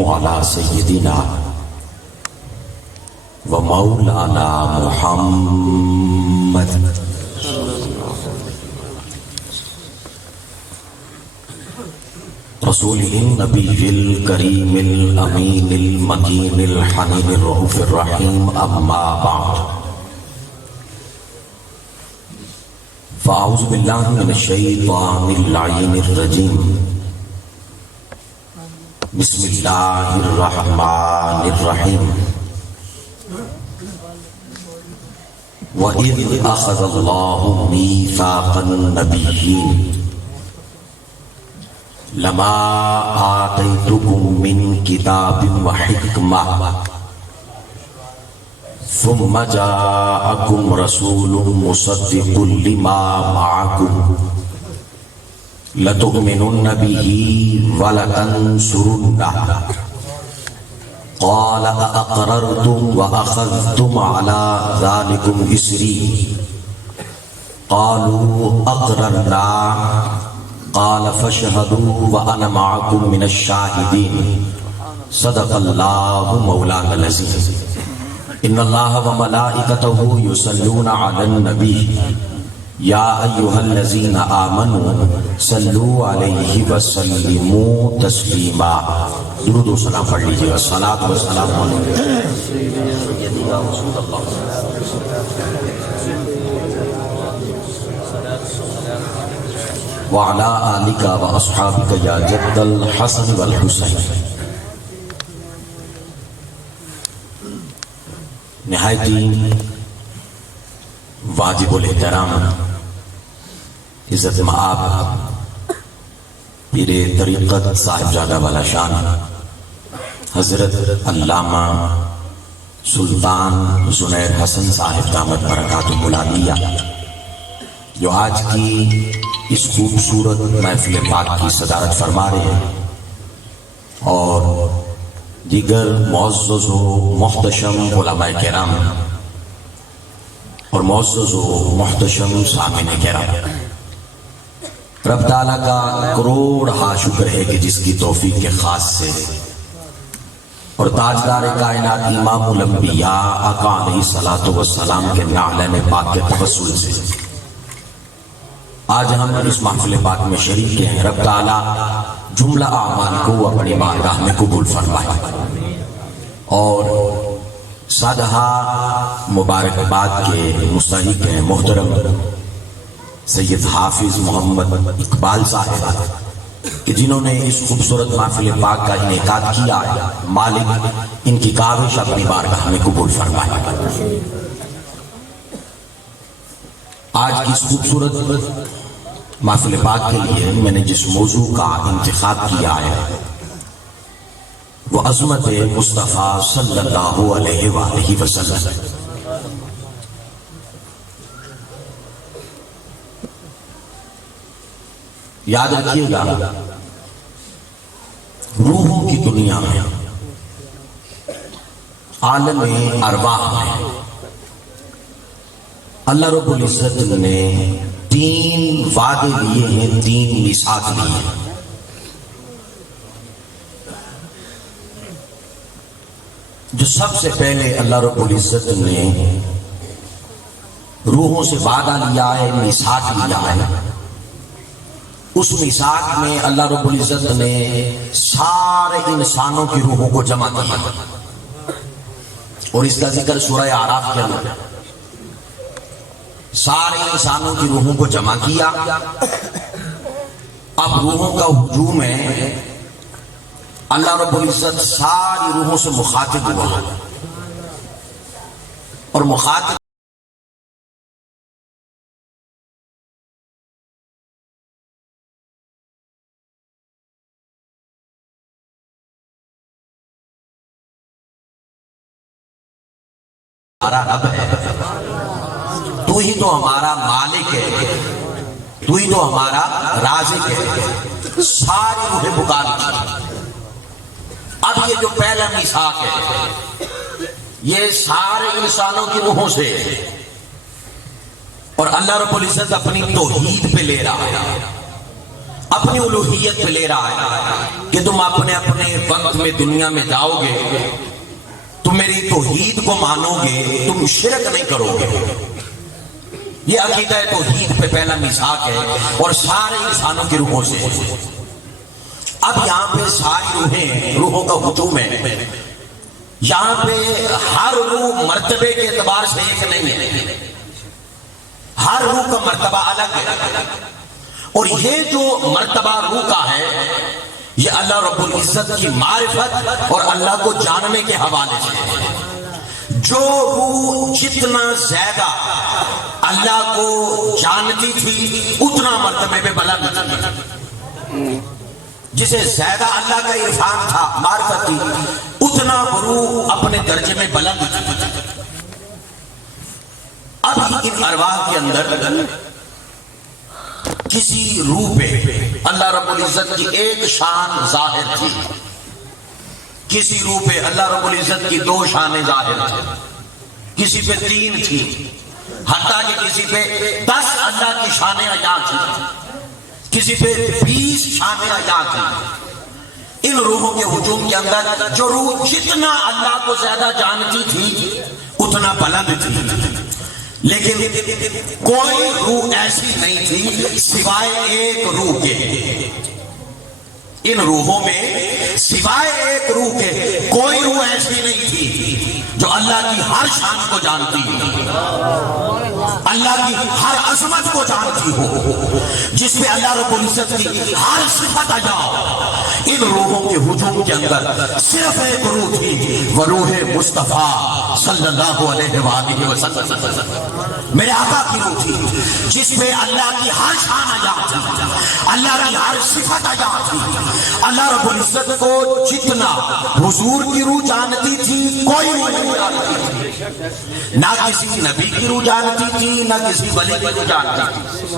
على سيدنا ومولانا محمد رسوله النبي الكريم الأمين المكين الحنين الرؤوف الرحيم أما بعد فأعوذ بالله من الشيطان اللعين الرجيم بسم الله الرحمن الرحيم وَإِذْ أَخَذَ اللَّهُ مِيثَاقَ النَّبِيِّينَ لَمَا آتَيْتُكُم مِّن كِتَابٍ وَحِكْمَةٍ ثُمَّ جَاءَكُمْ رَسُولٌ مُصَدِّقٌ لِّمَا مَعَكُمْ لَتُؤْمِنُنَّ بِهِ وَلَتَنصُرُنَّهُ قال أأقررتم وأخذتم على ذلكم إصري قالوا أقررنا قال فاشهدوا وأنا معكم من الشاهدين صدق الله مولانا العظيم إن الله وملائكته يصلون على النبي یا ایہا الذین آمنوا صلوا علیہ وسلموا تسلیما درود و سلام پڑھ لیجئے الصلاۃ والسلام علیہ سیدنا رسول اللہ وعلی آلک واصحابک یا جد الحسن والحسین. نہایتی واجب الاحترام عزت مآب پیر طریقت صاحبزادہ والا شان حضرت علامہ سلطان زنیر حسن صاحب دامت برکاتہ العالیہ جو آج کی اس خوبصورت محفل پاک کی صدارت فرما رہے ہیں اور دیگر معزز و محتشم علماء کرام اور معزز و محتشم سامعین کرام، رب تعالیٰ کا کروڑ ہا شکر ہے کہ جس کی توفیق کے خاص سے اور تاجدار کائنات امام الانبیاء آقا علیہ الصلوۃ والسلام کے نعلین پاک کے توسل سے آج ہم اس محفل پاک میں شریک ہیں. رب تعالیٰ جملہ اعمال کو اپنی بارگاہ میں قبول فرمائے اور سادہ مبارکباد کے مستحق ہیں محترم سید حافظ محمد اقبال صاحب کہ جنہوں نے اس خوبصورت محفل پاک کا انعقاد کیا ہے. مالک ان کی کاوش اپنی بارگاہ میں قبول فرمائے. آج کی اس خوبصورت محفل پاک کے لیے میں نے جس موضوع کا انتخاب کیا ہے وہ عظمت مصطفیٰ صلی اللہ علیہ وآلہ وسلم. یاد رکھیے گا روحوں کی دنیا میں عالم ارواح میں اللہ رب العزت نے 3 وعدے لیے ہیں، 3 میثاق لیے ہیں. جو سب سے پہلے اللہ رب العزت نے روحوں سے وعدہ لیا ہے، میثاق لیا ہے. اس میثاق میں اللہ رب العزت نے سارے انسانوں کی روحوں کو جمع کیا اور اس کا ذکر سورہ اعراف کے اندر سارے انسانوں کی روحوں کو جمع کیا. اب روحوں کا ہجوم ہے، اللہ رب العزت ساری روحوں سے مخاطب ہوا اور مخاطب ہمارا رب ہے، تو ہی تو ہمارا مالک ہے، تو ہی تو ہمارا رازق ہے. ساری روحیں پکار دی. اب یہ جو پہلا میثاق ہے یہ سارے انسانوں کی روحوں سے اور اللہ رب العزت اپنی توحید پہ لے رہا ہے. اپنی الوہیت پہ لے رہا ہے کہ تم اپنے اپنے وقت میں دنیا میں جاؤ گے، تم میری توحید کو مانو گے، تم شرک نہیں کرو گے۔ یہ عقیدہ توحید پہ پہلا میثاق ہے اور سارے انسانوں کی روحوں سے۔ اب یہاں پہ ساری روحیں، روحوں کا ہجوم ہے، یہاں پہ ہر روح مرتبے کے اعتبار سے ایک نہیں ہے، ہر روح کا مرتبہ الگ ہے، اور یہ جو مرتبہ روح کا ہے یہ اللہ رب العزت کی معرفت اور اللہ کو جاننے کے حوالے سے۔ جو روح جتنا زیادہ اللہ کو جانتی تھی اتنا مرتبے پہ بلند تھی، جسے زیادہ اللہ کا عرفان تھا، معرفت تھی، اتنا روح اپنے درجے میں بلند تھی۔ اب ان ارواح کے اندر کسی روح پہ اللہ رب العزت کی ایک شان ظاہر تھی، کسی روح پہ اللہ رب العزت کی 2 شانیں ظاہر تھی، کسی پہ 3 تھی، حتیٰ کہ کسی پہ 10 اللہ کی شانیں عیاں تھی، کسی پہ 20 شانیں عیاں تھی۔ ان روحوں کے ہجوم کے اندر جو روح جتنا اللہ کو زیادہ جانتی تھی اتنا بلند تھی، لیکن کوئی روح ایسی نہیں تھی سوائے ایک روح کے۔ ان روحوں میں سوائے ایک روح کے کوئی روح ایسی نہیں تھی جو اللہ کی ہر شان کو جانتی ہو، اللہ کی ہر عظمت کو جانتی ہو، جس پہ اللہ رب العزت کی ہر صفت آ جاؤ۔ ان روحوں کے ہجوم کے اندر صرف ایک روح تھی، وہ روح مصطفیٰ صلی اللہ علیہ وآلہ وسلم، میرے آقا کی روح تھی، جس پہ اللہ کی ہر شان آ جاتی، اللہ کی ہر صفت آ جاتی۔ اللہ رب العزت کو جتنا حضور کی روح جانتی تھی کوئی روح نہیں جانتی تھی، نہ کسی نبی کی روح جانتی تھی، نہ کسی ولی کی روح جانتی تھی۔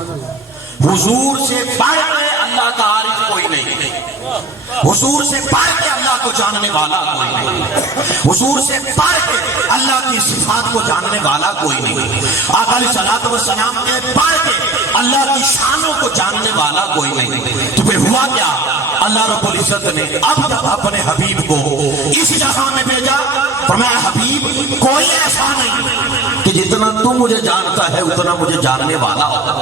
حضور سے بڑھ کے اللہ کا عارف کوئی نہیں، حضور سے بڑھ کے اللہ کو جاننے والا کوئی نہیں، حضور سے بڑھ کے اللہ کی صفات کو جاننے والا کوئی نہیں، آقا علیہ الصلوۃ والسلام کے بڑھ کے اللہ کی شانوں کو جاننے والا کوئی نہیں۔ تو پھر ہوا کیا؟ اللہ رب العزت نے اب جب اپنے حبیب کو اس جہاں میں بھیجا، فرمایا حبیب کوئی ایسا نہیں کہ جتنا تو مجھے جانتا ہے اتنا مجھے جاننے والا ہوگا،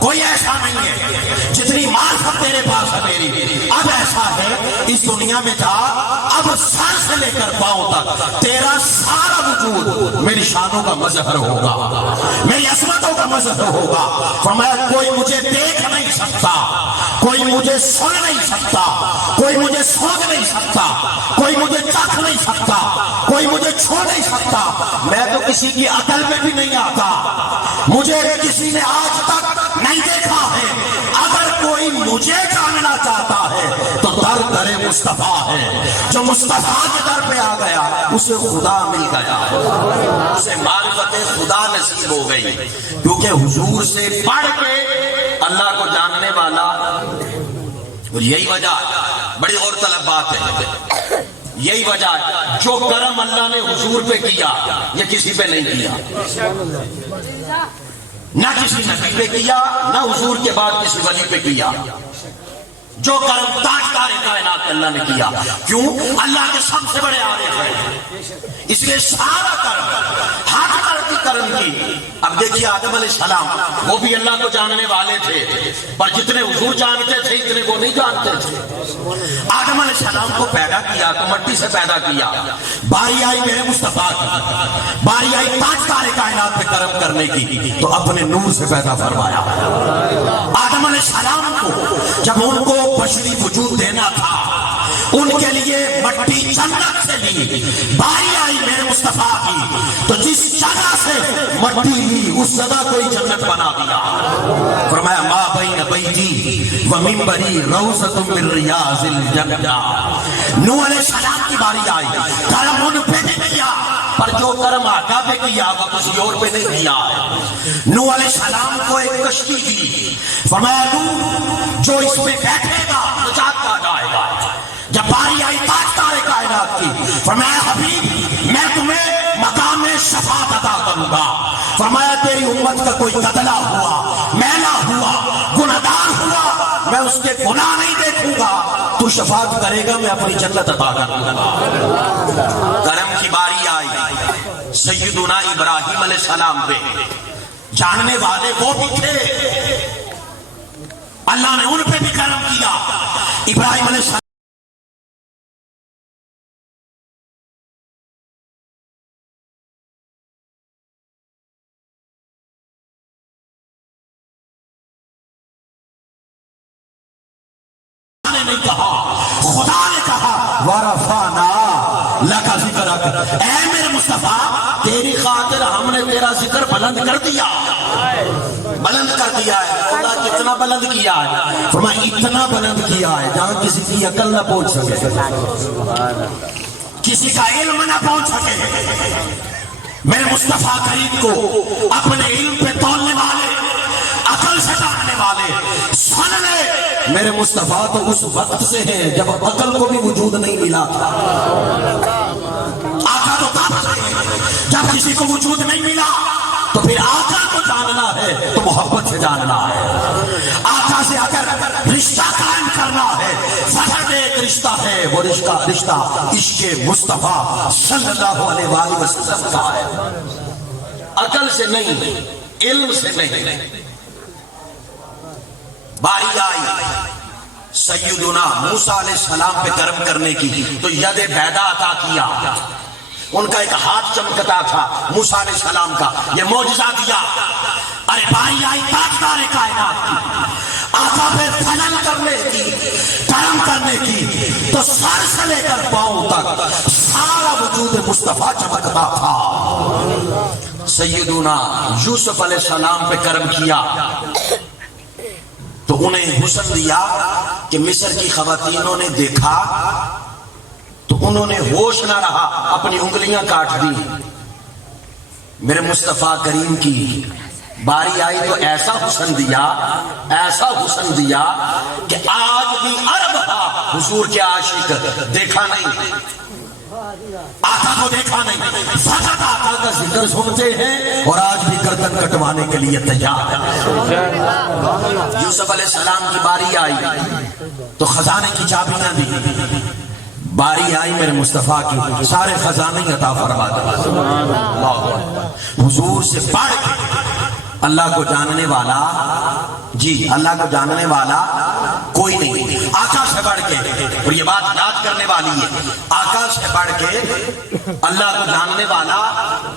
کوئی ایسا نہیں ہے جتنی معرفت تیرے پاس ہے میری۔ اب ایسا ہے اس دنیا میں جا، اب سر سے لے کر پاؤں تک تیرا سارا وجود میری شانوں کا مظہر ہوگا، میری عظمتوں کا مظہر ہوگا۔ فرمایا کوئی مجھے دیکھ نہیں سکتا، کوئی مجھے سن نہیں سکتا، کوئی مجھے سونگ نہیں سکتا، کوئی مجھے چکھ نہیں سکتا، کوئی مجھے چھو نہیں سکتا، میں تو کسی کی عقل میں بھی نہیں آتا، مجھے کسی نے آج تک نہیں دیکھا ہے۔ اگر کوئی مجھے جاننا چاہتا ہے تو در مصطفیٰ ہے، جو مصطفیٰ کے در پہ آ گیا اسے خدا مل گیا، اسے معرفت خدا نصیب ہو گئی، کیونکہ حضور سے پڑھ کے اللہ کو جاننے والا۔ اور یہی وجہ بڑی اور طلب بات ہے، یہی وجہ ہے جو کرم اللہ نے حضور پہ کیا یہ کسی پہ نہیں کیا، نہ کسی نبی پہ کیا، نہ حضور کے بعد کسی ولی پہ کیا۔ جو کرم تاجدار کائنات اللہ نے کیا، کیوں؟ اللہ کے سب سے بڑے عارف ہیں، اس لیے سارا کرم ہر طرح کی کرم کی۔ اب دیکھیے آدم علیہ السلام وہ بھی اللہ کو جاننے والے تھے، پر جتنے حضور جانتے تھے اتنے وہ نہیں جانتے تھے۔ آدم علیہ السلام کو پیدا کیا تو مٹی سے پیدا کیا، باری آئی میرے مصطفیٰ کی، باری آئی تاجدار کائنات پہ کرم کرنے کی تو اپنے نور سے پیدا فرمایا۔ آدم علیہ السلام کو جب ان کو بشری وجود دینا تھا، ان کے لیے مٹی جنت سے لی، باری آئی میرے مصطفیٰ کی تو جس جگہ سے مٹی لی اس جگہ کو ہی جنت بنا دیا۔ فرمایا ما بین بیتی و منبری روضۃ من ریاض الجنہ۔ نوح علیہ السلام کی باری آئی، کرم ان پہ نہیں کیا، پر جو کرم آقا پہ کیا وہ کسی اور پہ نہیں کیا۔ نوح علیہ السلام کو ایک کشتی دی، فرمایا نوح جو اس پہ بیٹھے گا نجات پا جائے گا۔ جب باری آئی تاجدار کائنات کی، فرمایا حبیب میں تمہیں مقام شفاعت عطا کروں گا۔ فرمایا تیری امت کا کوئی قتلہ ہوا، میلا ہوا، گنہگار ہوا، اس کے گناہ نہیں دیکھوں گا تو شفاعت کرے گا، میں اپنی جنت عطا کر دوں گا۔ کرم کی باری آئی سیدنا ابراہیم علیہ السلام پہ، جاننے والے وہ بھی تھے، اللہ نے ان پہ بھی کرم کیا۔ ابراہیم علیہ السلام نے نہیں کہا، خدا نے کہا وَرَفَعْنَا لَكَ ذِكْرَكَ، اے میرے مصطفیٰ تیری خاطر ہم نے تیرا ذکر بلند کر دیا، بلند کر دیا ہے۔ اللہ کتنا بلند کیا ہے؟ فرمایا اتنا بلند کیا ہے جہاں کسی کی عقل نہ پہنچ سکے، کسی کا علم نہ پہنچ سکے۔ میرے مصطفیٰ کریم کو اپنے علم پہ تولنے والے، عقل سے ڈالنے والے سن لے، میرے مصطفیٰ تو اس وقت سے ہیں جب عقل کو بھی وجود نہیں ملا تھا۔ آقا تو تب سے ہیں جب کسی کو وجود نہیں ملا، تو پھر آقا کو جاننا ہے تو محبت سے جاننا ہے۔ آقا سے اگر رشتہ قائم کرنا ہے، فرد ایک رشتہ ہے، وہ رشتہ عشق مصطفیٰ صلی اللہ علیہ وآلہ وسلم کا ہے، عقل سے نہیں، علم سے نہیں۔ باری آئی سیدنا موسیٰ علیہ السلام پہ کرم کرنے کی تو ید بیدا عطا کیا، ان کا ایک ہاتھ چمکتا تھا موسیٰ علیہ السلام کا، یہ معجزہ دیا۔ ارے باری آئی تاجدار کائنات کی، آقا پہ فضل کرنے کی، کرم کرنے کی، تو سر سے لے کر پاؤں تک سارا وجود مصطفیٰ چمکتا تھا۔ سیدنا یوسف علیہ السلام پہ کرم کیا تو انہیں حسن دیا کہ مصر کی خواتینوں نے دیکھا تو انہوں نے ہوش نہ رہا، اپنی انگلیاں کاٹ دی۔ میرے مصطفیٰ کریم کی باری آئی تو ایسا حسن دیا، ایسا حسن دیا کہ آج بھی عرب حضور کے عاشق دیکھا نہیں، آقا کو دیکھا نہیں، فقط آقا کا ذکر سنتے ہیں اور آج بھی گردن کٹوانے کے لیے تیار ہیں۔ یوسف علیہ السلام کی باری آئی تو خزانے کی چابیاں دی، باری آئی میرے مصطفیٰ کی سارے خزانے عطا فرما دے۔ حضور سے پڑھ کے اللہ کو جاننے والا، جی اللہ کو جاننے والا کوئی نہیں، آقا سے بڑھ کے، اور یہ بات یاد کرنے والی ہے، آقا سے بڑھ کے اللہ کو جاننے والا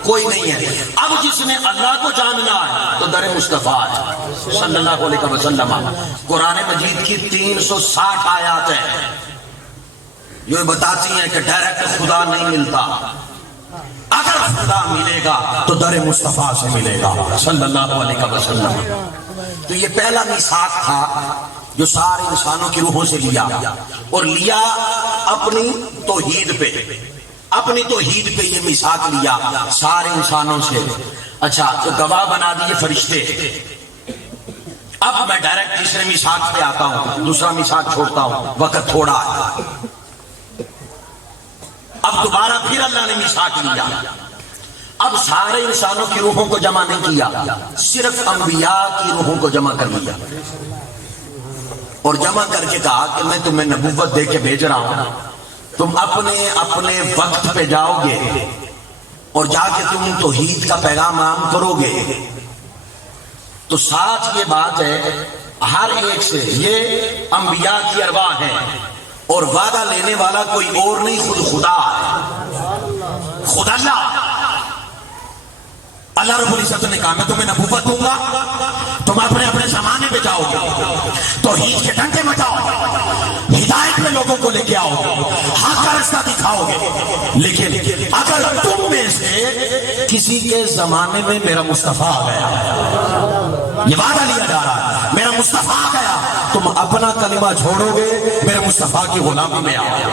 کوئی نہیں ہے۔ اب جس نے اللہ کو جاننا ہے تو در مصطفیٰ ہے صلی اللہ علیہ وسلم۔ قرآن مجید کی 360 آیات ہیں جو بتاتی ہیں کہ ڈائریکٹ خدا نہیں ملتا، اگر خدا ملے گا تو در مصطفیٰ سے ملے گا صلی اللہ علیہ وسلم۔ تو یہ پہلا میثاق تھا جو سارے انسانوں کی روحوں سے لیا، اور لیا اپنی توحید پہ، اپنی توحید پہ یہ میثاق لیا سارے انسانوں سے۔ اچھا تو گواہ بنا دیے فرشتے۔ اب میں ڈائریکٹ تیسرے میثاق پہ آتا ہوں، دوسرا میثاق چھوڑتا ہوں، وقت تھوڑا ہے۔ اب دوبارہ پھر اللہ نے میثاق لیا، اب سارے انسانوں کی روحوں کو جمع نہیں کیا، صرف انبیاء کی روحوں کو جمع کر لیا، اور جمع کر کے کہا کہ میں تمہیں نبوت دے کے بھیج رہا ہوں، تم اپنے اپنے وقت پہ جاؤ گے اور جا کے تم توحید کا پیغام عام کرو گے۔ تو ساتھ یہ بات ہے ہر ایک سے، یہ انبیاء کی ارواح ہیں اور وعدہ لینے والا کوئی اور نہیں، خود خدا ہے، خود اللہ۔ اللہ رب العزت نے کہا میں تمہیں نبوت دوں گا، تم اپنے اپنے زمانے پہ جاؤ گے، توحید کے ڈنڈے بجاؤ گے، ہدایت میں لوگوں کو لے کے آؤ گے، حق کا رستہ دکھاؤ گے۔ لیکن اگر تم میں سے کسی کے زمانے میں میرا مصطفیٰ آ گیا، یہ وعدہ لیا جا رہا ہے، میرا مصطفیٰ آ گیا، تم اپنا کلمہ چھوڑو گے، میرے مصطفیٰ کی غلامی میں آؤ گے۔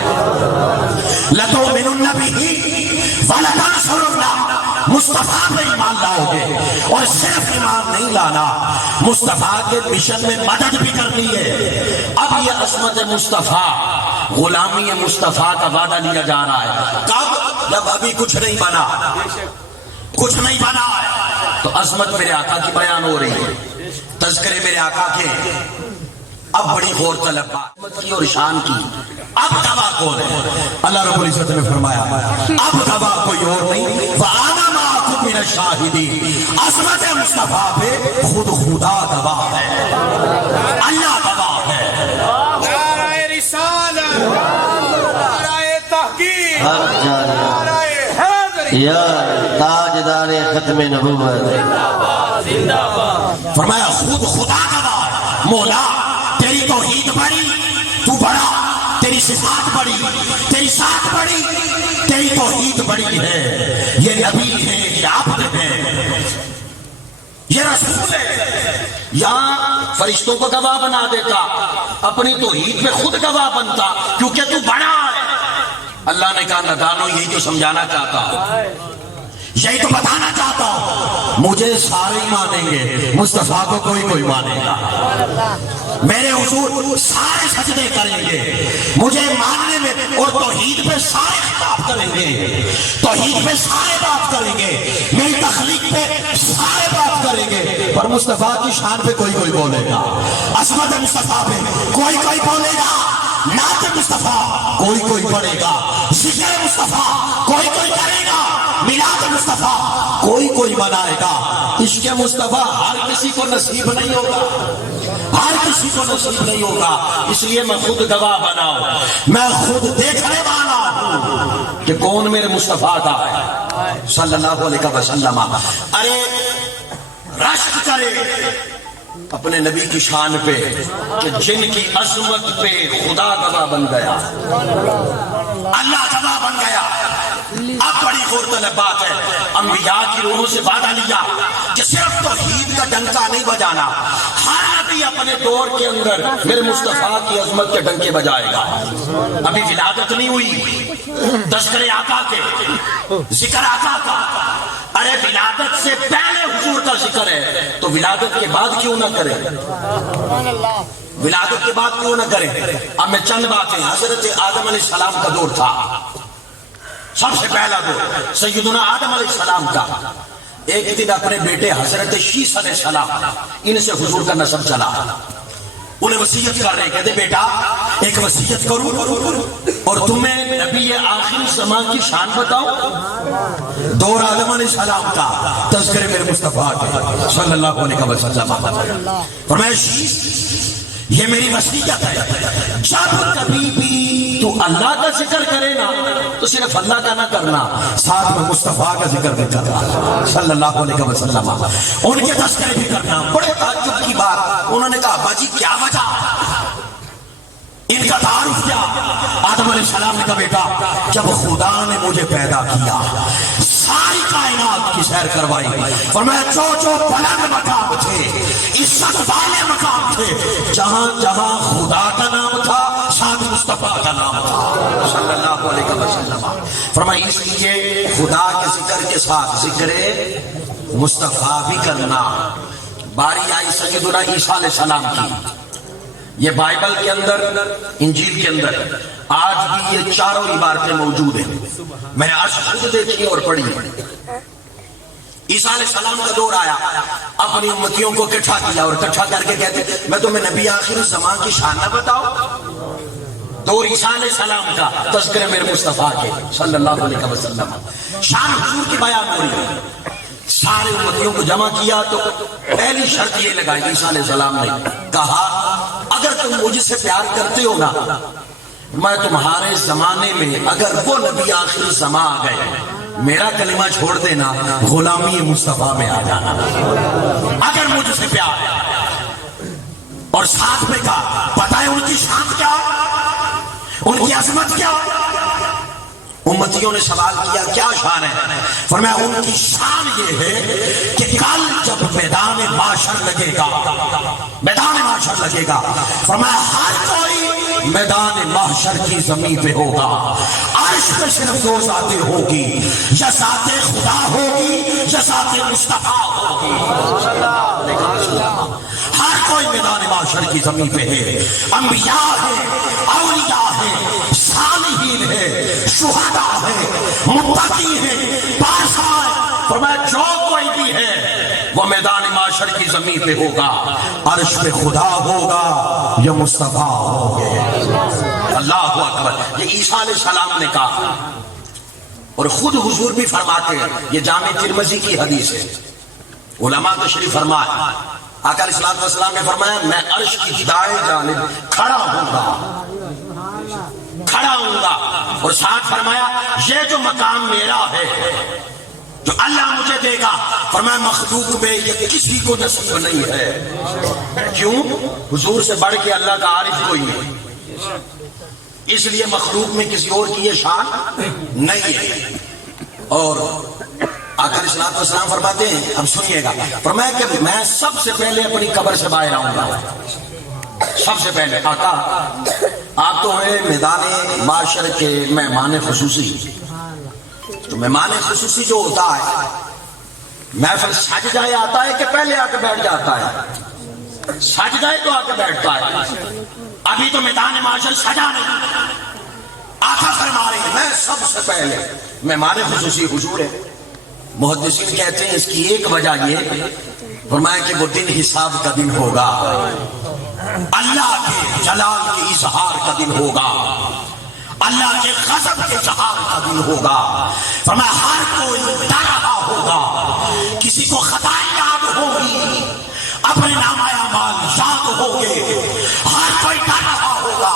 لَتُؤْمِنُنَّ بِهِ وَلَتَنْصُرُنَّهُ، مصطفیٰ پہ ایمان لاؤ گے، اور صرف ایمان نہیں لانا، مصطفیٰ کے مشن میں مدد بھی کرنی ہے۔ اب یہ عظمت مصطفیٰ، غلامی مصطفیٰ کا وعدہ لیا جا رہا ہے، کب؟ جب ابھی کچھ نہیں بنا، کچھ نہیں بنا ہے تو عظمت میرے آقا کی بیان ہو رہی ہے، تذکرے میرے آقا کے۔ اب بڑی غور طلب بات کی اور شان کی. اب گواہ کون ہے؟ اللہ رب العزت نے فرمایا اب گواہ کوئی اور نہیں. وَأَنَا مَعَكُم مِّنَ الشَّاهِدِينَ. عظمت مصطفیٰ پہ خود خدا گواہ ہے، اللہ گواہ ہے. نعرہ رسالت، نعرہ تحقیق، نعرہ حیدری، یا تاجدار ختم نبوت. فرمایا خود خدا گواہ ہے. مولا تیری توحید بڑی، تو بڑا، تیری صفات بڑی، تیری ذات بڑی، تیری توحید بڑی ہے. یہ نبی ہے، یہ عبد ہے، یہ رسول ہے. یہاں فرشتوں کو گواہ بنا دیتا، اپنی توحید پہ خود گواہ بنتا کیونکہ تو بڑا ہے. اللہ نے کہا ندانو یہی تو سمجھانا چاہتا ہوں، یہی تو بتانا چاہتا ہوں. مجھے سارے ہی مانیں گے، مصطفیٰ کو کوئی کوئی مانے گا. میرے حضور سارے سجدے کریں گے مجھے ماننے میں، اور توحید پہ سارے خطاب کریں گے، توحید پہ سارے بات کریں گے، میری تخلیق پہ سارے بات کریں گے. پر مصطفیٰ کی شان پہ کوئی کوئی بولے گا، عظمت مصطفیٰ پہ کوئی کوئی بولے گا، نعت مصطفیٰ کوئی کوئی پڑھے گا، ذکر مصطفیٰ کوئی کوئی کرے گا، میلاد مصطفیٰ کوئی کوئی منائے گا. عشق مصطفیٰ ہر کسی کو نصیب نہیں ہوگا، ہر کسی کو نصیب نہیں ہوگا. اس لیے میں خود گواہ بناؤں، میں خود دیکھنے والا ہوں کہ کون میرے مصطفیٰ کا ہے صلی اللہ علیہ وسلم. ارے رشک کرے اپنے نبی کی شان پہ کہ جن کی عظمت پہ خدا گواہ بن گیا، اللہ گواہ بن گیا. اب بڑی غور طلب بات ہے، انبیاء کی روحوں سے وعدہ لیا کہ صرف توحید کا ڈنکا نہیں بجانا، ہر نبی اپنے دور کے اندر میرے مصطفیٰ کی عظمت کے ڈنکے بجائے گا. ابھی ولادت نہیں ہوئی، تذکرے آقا کے، ذکر آقا کا. ارے ولادت سے پہلے حضور کا ذکر ہے تو ولادت کے بعد کیوں نہ کریں؟ ولادت کے بعد کیوں نہ کریں؟ اب میں چند باتیں. حضرت آدم علیہ السلام کا دور تھا، سب سے پہلا دور سیدنا آدم علیہ السلام کا. ایک دن اپنے بیٹے حضرت شیس علیہ السلام، ان سے حضور کا نسب چلا، انہیں وصیت کر رہے، کہتے بیٹا ایک وصیت کروں اور تمہیں نبی آخر زمان کی شان بتاؤ. دور آدم علیہ السلام کا، تذکرے میرے مصطفیٰ کے صلی اللہ علیہ وسلم. فرمایا شیس یہ میری وصیت ہے، جب کبھی بھی تو اللہ کا ذکر کرے نا تو صرف اللہ کا نہ کرنا، ساتھ میں مصطفیٰ کا ذکر بھی کرنا صلی اللہ علیہ وسلم، ان کے تذکرے بھی کرنا. بڑے تعجب کی بات، انہوں نے کہا ابا جی کیا وجہ، ان کا تعارف کیا؟ آدم علیہ السلام نے کہا بیٹا جب خدا نے مجھے پیدا کیا ساری کائنات کی سیر کروائی، فرمایا جو جو بلند مقام تھے، عزت والے مقام تھے، جہاں جہاں خدا کا نام تھا ساتھ مصطفیٰ کا نام تھا صلی اللہ علیہ وسلم. فرمایا اس لیے خدا کے ذکر کے ساتھ ذکر مصطفیٰ بھی کرنا. باری آئی سیدنا عیسیٰ علیہ السلام کی، یہ بائبل کے اندر، انجیل کے اندر آج بھی یہ چاروں عبارتیں موجود ہیں. میں نے آج خود دیکھی اور پڑھی. عیسیٰ علیہ السلام کا دور آیا، اپنی امتیوں کو اکٹھا کیا اور اکٹھا کر کے کہتے میں تمہیں نبی آخر زمان کی شان نہ بتاؤ. دور عیسیٰ علیہ السلام کا، تذکرے میرے مصطفیٰ کے صلی اللہ علیہ وسلم، شان حضور کی بیان ہو رہی ہے. سارے امتیوں کو جمع کیا تو پہلی شرط یہ لگائی عیسیٰ علیہ السلام نے، کہا اگر تم مجھ سے پیار کرتے ہو نا، میں تمہارے زمانے میں اگر وہ نبی آخر زمان آ گئے میرا کلمہ چھوڑ دینا، غلامی مصطفیٰ میں آ جانا، اگر مجھ سے پیار ہے. اور ساتھ میں کہا پتہ ہے ان کی شان کیا، ان کی عظمت کیا؟ امتیوں نے سوال کیا کیا شان ہے؟ فرمایا ان کی شان یہ ہے کہ کل جب میدان معاشر لگے گا، میدان معاشر لگے گا، فرمایا ہر کوئی میدان معاشر کی زمین پہ ہوگا، عرش پہ صرف دو ذاتیں ہوگی، یا ذات خدا ہوگی یا ذات مصطفیٰ ہوگی. ہر کوئی میدان معاشر کی زمین پہ ہے، انبیاء ہے، اولیاء ہے، صالحین ہے، شہداء ہے، متقی ہے، پارسا ہے. فرمایا جو کوئی بھی ہے وہ میدان معاشر معاشر کی زمین پہ ہوگا، عرش پہ خدا ہوگا یا مصطفیٰ ہوگے۔ اللہ اکبر، یہ عیسیٰ علیہ السلام نے کہا، اور خود حضور بھی فرماتے ہیں، یہ جامع ترمذی کی حدیث ہے، علماء تشریف فرمائے، آقا علیہ السلام نے فرمایا میں عرش کی دائیں جانب کھڑا ہوں گا، اور ساتھ فرمایا یہ جو مقام میرا ہے جو اللہ مجھے دے گا، فرمایا مخلوق میں یہ کسی کو نصیب نہیں ہے۔ کیوں؟ حضور سے بڑھ کے اللہ کا عارف کوئی نہیں، اس لیے مخلوق میں کسی اور کی یہ شان نہیں ہے۔ اور آقا علیہ السلام فرماتے ہیں، اب سنیے گا، فرمایا کہ میں سب سے پہلے اپنی قبر سے باہر آؤں گا، سب سے پہلے۔ آقا آپ تو ہیں میدان معاشر کے مہمان خصوصی، تو مہمان خصوصی جو ہوتا ہے محفل سج جائے آتا ہے کہ پہلے آ کے بیٹھ جاتا ہے؟ سج جائے تو آ کے بیٹھتا ہے، ابھی تو میدان معاشر سجا نہیں۔ آقا فرما رہے ہیں میں سب سے پہلے، مہمان خصوصی حضور ہے۔ محدثین کہتے ہیں اس کی ایک وجہ یہ، فرمایا کہ وہ دن حساب کا دن ہوگا، اللہ کے جلال کے اظہار کا دن ہوگا، اللہ کے غضب کے اظہار کا دن ہوگا۔ فرمایا ہر کوئی ڈر رہا ہوگا، کسی کو خطائیں یاد ہوگی، اپنے نامۂ اعمال یاد ہوگے، ہر کوئی ڈر رہا ہوگا۔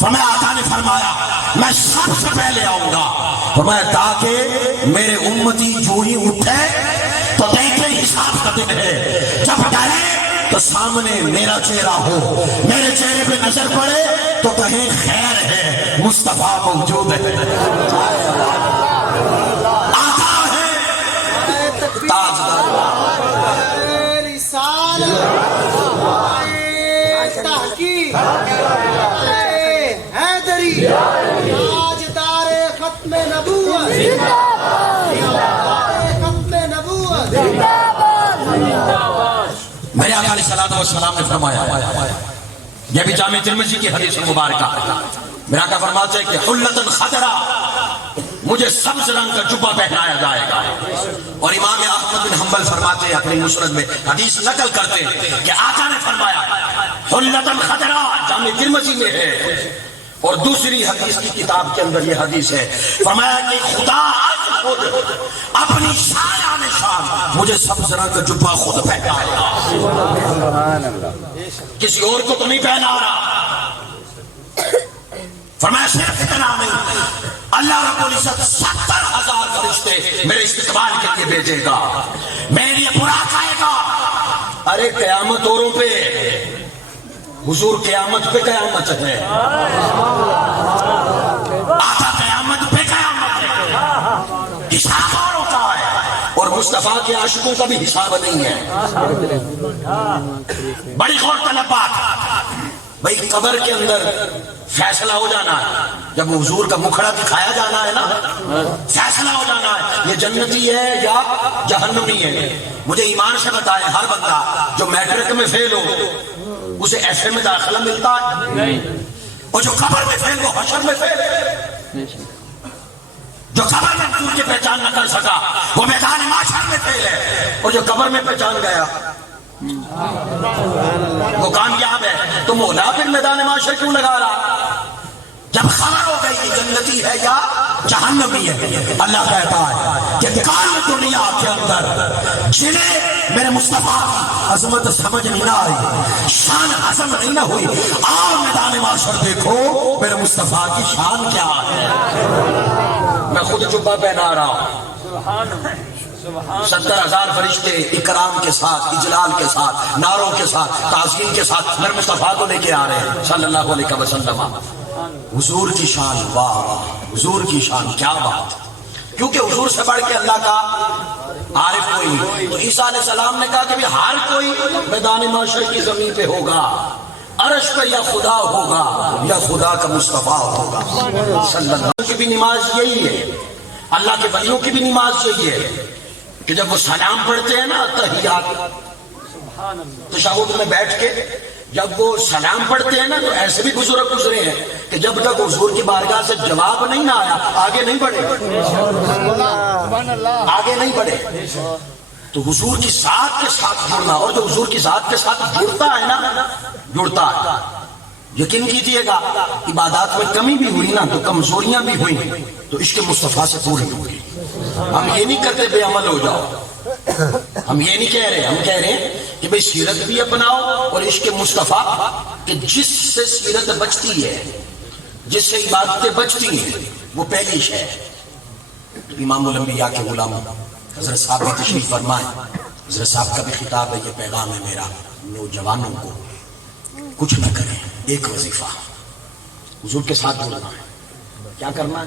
فرمایا آقا نے فرمایا میں سب سے پہلے آؤں گا، فرمایا تاکہ میرے امتی جو ہی اٹھے تو دیکھیں حساب کا دن ہے، جب ڈرے تو سامنے میرا چہرہ ہو، میرے چہرے پہ نظر پڑے تو کہیں خیر ہے، مصطفیٰ موجود ہے، آقا ہے، تاجدار تحقیق حیدری تاجدار ختم نبوت، ختم نبوت۔ میرے آقا علیہ السلام نے فرمایا، یہ بھی جامع ترمذی کی حدیث مبارکہ، میرا آقا فرماتے ہیں کہ حلۃ خضرا، مجھے سبز رنگ کا جبہ پہنایا جائے گا۔ اور امام احمد بن حنبل فرماتے ہیں اپنی مسند میں حدیث نقل کرتے ہیں کہ آقا نے فرمایا حلۃ خضرا، جامع ترمذی میں ہے، اور دوسری حدیث کی کتاب کے اندر یہ حدیث ہے، فرمایا کہ خدا آج خود اپنی شان نشان مجھے سبز رنگ کا جبہ خود پہنائے گا، کسی اور کو تو نہیں پہنا رہا۔ فرمایا صرف اتنا نہیں، اللہ رب العزت 70,000 فرشتے میرے استقبال کے لیے بھیجے گا، میرے لیے براق آئے گا۔ ارے قیامت اوروں پہ، حضور قیامت پہ قیامت ہے، آقا قیامت پہ قیامت ہے، حساب اور ہوتا ہے، اور مصطفیٰ کے عاشقوں کا بھی حساب نہیں ہے۔ بڑی غور طلب بات، بھئی قبر کے اندر فیصلہ ہو جانا ہے، جب حضور کا مکھڑا دکھایا جانا ہے نا، فیصلہ ہو جانا ہے یہ جنتی ہے یا جہنمی ہے۔ مجھے ایمان سے بتائیں، ہر بندہ جو میٹرک میں فیل ہو اسے ایف اے میں داخلہ ملتا ہے؟ اور جو قبر میں فیل وہ حشر میں فیل ہے، جو قبر میں حضور کی پہچان نہ کر سکا وہ میدان محشر میں فیل ہے، اور جو قبر میں پہچان گیا وہ کامیاب ہے۔ تو مولا پھر میدان معاشر کیوں لگا رہا؟ جب خبر ہو گئی کہ جنتی ہے یا جہنمی ہے، اللہ کہتا ہے کہ کل دنیا کے اندر جنہیں میرے مصطفیٰ کی عظمت سمجھ نہیں نہ آئی، شان عظم نہیں نہ ہوئی، آؤ میدان معاشر دیکھو میرے مصطفیٰ کی شان کیا ہے۔ میں خود جبہ پہنا رہا ہوں، 70,000 فرشتے اکرام کے ساتھ، اجلال کے ساتھ، نعروں کے ساتھ، تعظیم کے ساتھ میرے مصطفیٰ کو لے کے آ رہے ہیں صلی اللہ علیہ وسلم۔ حضور کی شان، واہ حضور کی شان، کیا بات، کیونکہ حضور سے بڑھ کے اللہ کا عارف کوئی نہیں۔ تو عیسیٰ علیہ السلام نے کہا کہ ہر کوئی میدان محشر کی زمین پہ ہوگا، عرش پہ یا خدا ہوگا یا خدا کا مصطفیٰ ہوگا صلی اللہ علیہ وسلم۔ کی بھی نماز یہی ہے، اللہ کے ولیوں کی بھی نماز یہی ہے کہ جب وہ سلام پڑھتے ہیں نا تحیات تشہد میں بیٹھ کے، جب وہ سلام پڑھتے ہیں نا تو ایسے بھی بزرگ گزرے ہیں کہ جب تک حضور کی بارگاہ سے جواب نہیں نہ آیا آگے نہیں بڑھے، آگے نہیں بڑھے۔ تو حضور کی ذات کے ساتھ جڑنا، اور جو حضور کی ذات کے ساتھ جڑتا ہے نا، جڑتا ہے، یقین کیجئے گا عبادات میں کمی بھی ہوئی نا تو کمزوریاں بھی ہوئی تو عشق مصطفیٰ سے پوری ہوگی۔ ہم یہ نہیں کرتے بے عمل ہو جاؤ، ہم یہ نہیں کہہ رہے، ہم کہہ رہے ہیں کہ بھئی سیرت بھی اپناؤ اور عشق مصطفیٰ کہ جس سے سیرت بچتی ہے، جس سے عبادتیں بچتی ہیں، وہ پہلی شے ہے۔ تو امام الانبیاء کے غلام حضرت صاحب بھی تشریف فرمائیں، حضرت صاحب کا بھی خطاب ہے، یہ پیغام ہے میرا نوجوانوں کو، کچھ نہ کریں، ایک وظیفہ حضور کے ساتھ جڑنا ہے۔ کیا کرنا ہے؟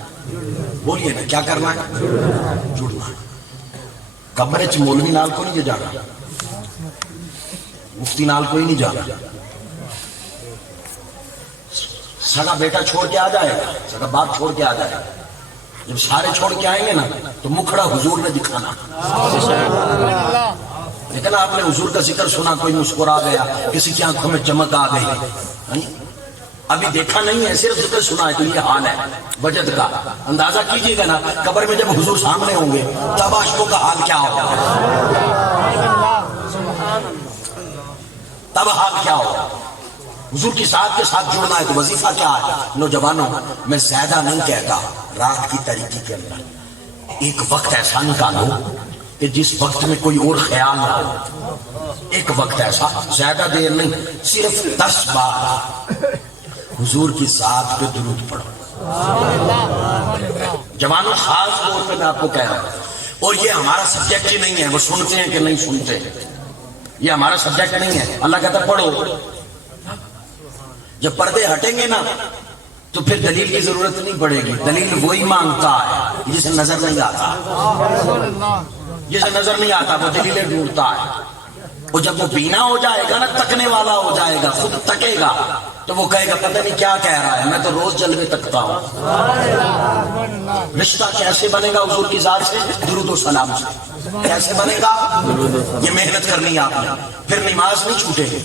بولیے نا، کیا کرنا ہے؟ جڑنا ہے۔ قبر چ مولوی نال کو نہیں جانا، مفتی نال کوئی نہیں جانا، سگا بیٹا چھوڑ کے آ جائے گا، سگا باپ چھوڑ کے آ جائے گا، جب سارے چھوڑ کے آئیں گے نا تو مکھڑا حضور نے دکھانا۔ لیکن آپ نے حضور کا ذکر سنا، کوئی مسکرا گیا، کسی کی آنکھوں میں چمک آ گئی، ابھی دیکھا نہیں ہے، صرف ذکر سنا ہے، تو یہ حال ہے بجت کا۔ اندازہ کیجئے گا نا قبر میں جب حضور سامنے ہوں گے تب عاشقوں کا حال کیا ہوگا، تب حال کیا ہوگا۔ حضور کی ذات کے ساتھ جڑنا ہے تو وظیفہ کیا ہے؟ نوجوانوں میں زیادہ نہیں کہتا، رات کی تاریکی کے اندر ایک وقت ایسا نکالو کہ جس وقت میں کوئی اور خیال نہ ہو، ایک وقت ایسا، زیادہ دیر نہیں، صرف 10 بار حضور کی ذات پہ درود پڑھو۔ جوانوں خاص طور پہ میں آپ کو کہہ رہا ہوں، اور یہ ہمارا سبجیکٹ ہی نہیں ہے، وہ سنتے ہیں کہ نہیں سنتے، یہ ہمارا سبجیکٹ نہیں ہے۔ اللہ کہتا ہے پڑھو، جب پردے ہٹیں گے نا تو پھر دلیل کی ضرورت نہیں پڑے گی، دلیل وہی مانگتا ہے جسے نظر نہیں آتا، جسے نظر نہیں آتا وہ دلیلیں ڈھونڈتا ہے، اور جب وہ بینا ہو جائے گا نا، تکنے والا ہو جائے گا، خود تکے گا تو وہ کہے گا پتہ نہیں کیا کہہ رہا ہے، میں تو روز جلوے تکتا ہوں۔ رشتہ کیسے بنے گا حضور کی ذات سے؟ درود و سلام سے۔ کیسے بنے گا؟ یہ محنت کرنی ہے آپ نے، پھر نماز نہیں چھوٹے گی،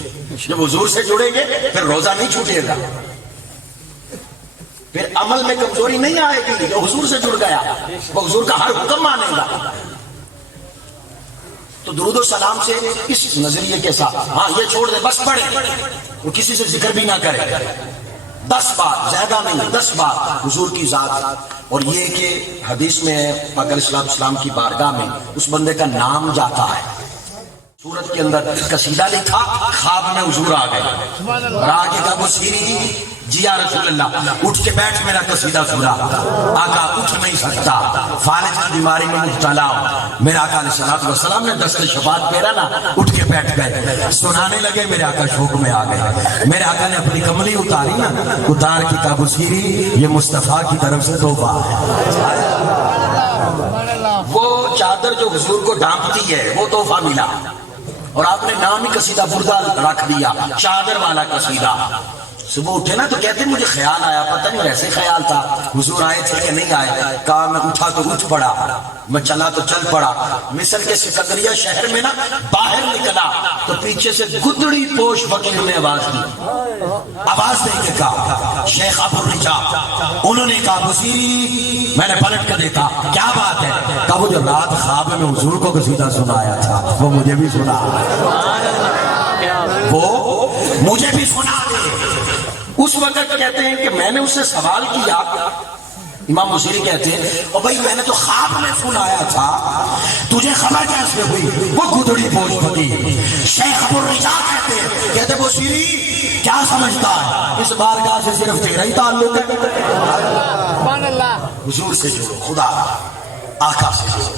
جب حضور سے جڑیں گے پھر روزہ نہیں چھوٹے گا، پھر عمل میں کمزوری نہیں آئے گی، جو حضور سے جڑ گیا وہ حضور کا ہر حکم مانے گا۔ تو درود و سلام سے اس نظریے کے ساتھ، ہاں یہ چھوڑ دے بس پڑھے، وہ کسی سے ذکر بھی نہ کرے، 10 بار، زیادہ نہیں، 10 بار حضور کی ذات۔ اور یہ کہ حدیث میں پاک علیہ السلام کی بارگاہ میں اس بندے کا نام جاتا ہے، سورت کے اندر قصیدہ لکھا، خواب میں حضور آ گئے، راہ کے ابو سیری جی یا رسول اللہ اٹھ کے بیٹھ، میرا قصیدہ سنا۔ آقا اٹھ نہیں سکتا، فالج کی بیماری میں مبتلا ہوں۔ میرا آقا علیہ السلام نے دست شفاعت پھیرا نا، اٹھ کے بیٹھ گئے، سنانے لگے، میرے آقا شوق میں آ گئے۔ میرے آقا نے اپنی کملی اتاری نا، اتار کی ابو سیری یہ مصطفیٰ کی طرف سے تحفہ ہے۔ وہ چادر جو حضور کو ڈھانپتی ہے وہ تحفہ ملا، اور آپ نے نام ہی قصیدہ بردہ رکھ دیا، چادر والا قصیدہ۔ صبح اٹھے نا تو کہتے مجھے خیال آیا، پتہ نہیں ویسے خیال تھا، حضور آئے تھے کہ نہیں آئے، کہا میں اٹھا تو اٹھ پڑا، میں چلا تو چل پڑا۔ مصر کے سکندریہ شہر میں نا باہر نکلا تو پیچھے سے گدڑی پوش فقیر نے آواز دی، آواز دے کے کہا شیخ ابو الرجا، انہوں نے کہا ابو سیری، میں نے پلٹ کر دیکھا کیا بات ہے، کہا وہ جو رات خواب میں حضور کو قصیدہ سنایا تھا وہ مجھے بھی سنا، وہ مجھے بھی سنا دے۔ اس وقت کہتے ہیں کہ میں نے اس سے سوال کیا، امام بصیری کہتے ہیں اور بھائی میں نے تو خواب میں سنایا تھا، تجھے خبر کیسے ہوئی؟ وہ گدڑی پوش پتی شیخ ابو الرجا کہتے بصیری کیا سمجھتا ہے، اس بارگاہ سے صرف تیرا ہی تعلق ہے، حضور سے جڑو، خدا آقا سے جڑو،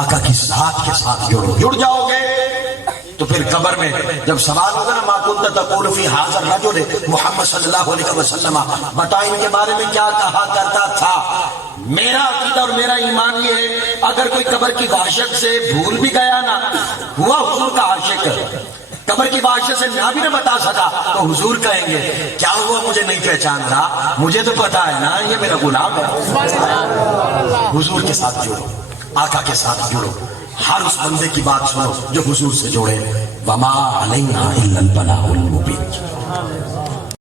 آقا کی ذات کے ساتھ جڑو، جڑ جاؤ گے تو پھر قبر میں جب سوال ہوگا نا ما کنت تقول فی ھذا الرجل محمد صلی اللہ علیہ وسلم، بتا ان کے بارے میں کیا کہا کرتا تھا۔ میرا عقیدہ اور میرا ایمان یہ ہے اگر کوئی قبر کی وحشت سے بھول بھی گیا نا، ہوا حضور کا عاشق، قبر کی وحشت سے نہ بھی نہ بتا سکا تو حضور کہیں گے کیا ہوا مجھے نہیں پہچان رہا، مجھے تو پتا ہے نا یہ میرا غلام ہے۔ حضور کے ساتھ جڑو، آقا کے ساتھ جڑو، ہر اس بندے کی بات سنو جو حضور سے جوڑے، وما علینا الا البلاغ المبین۔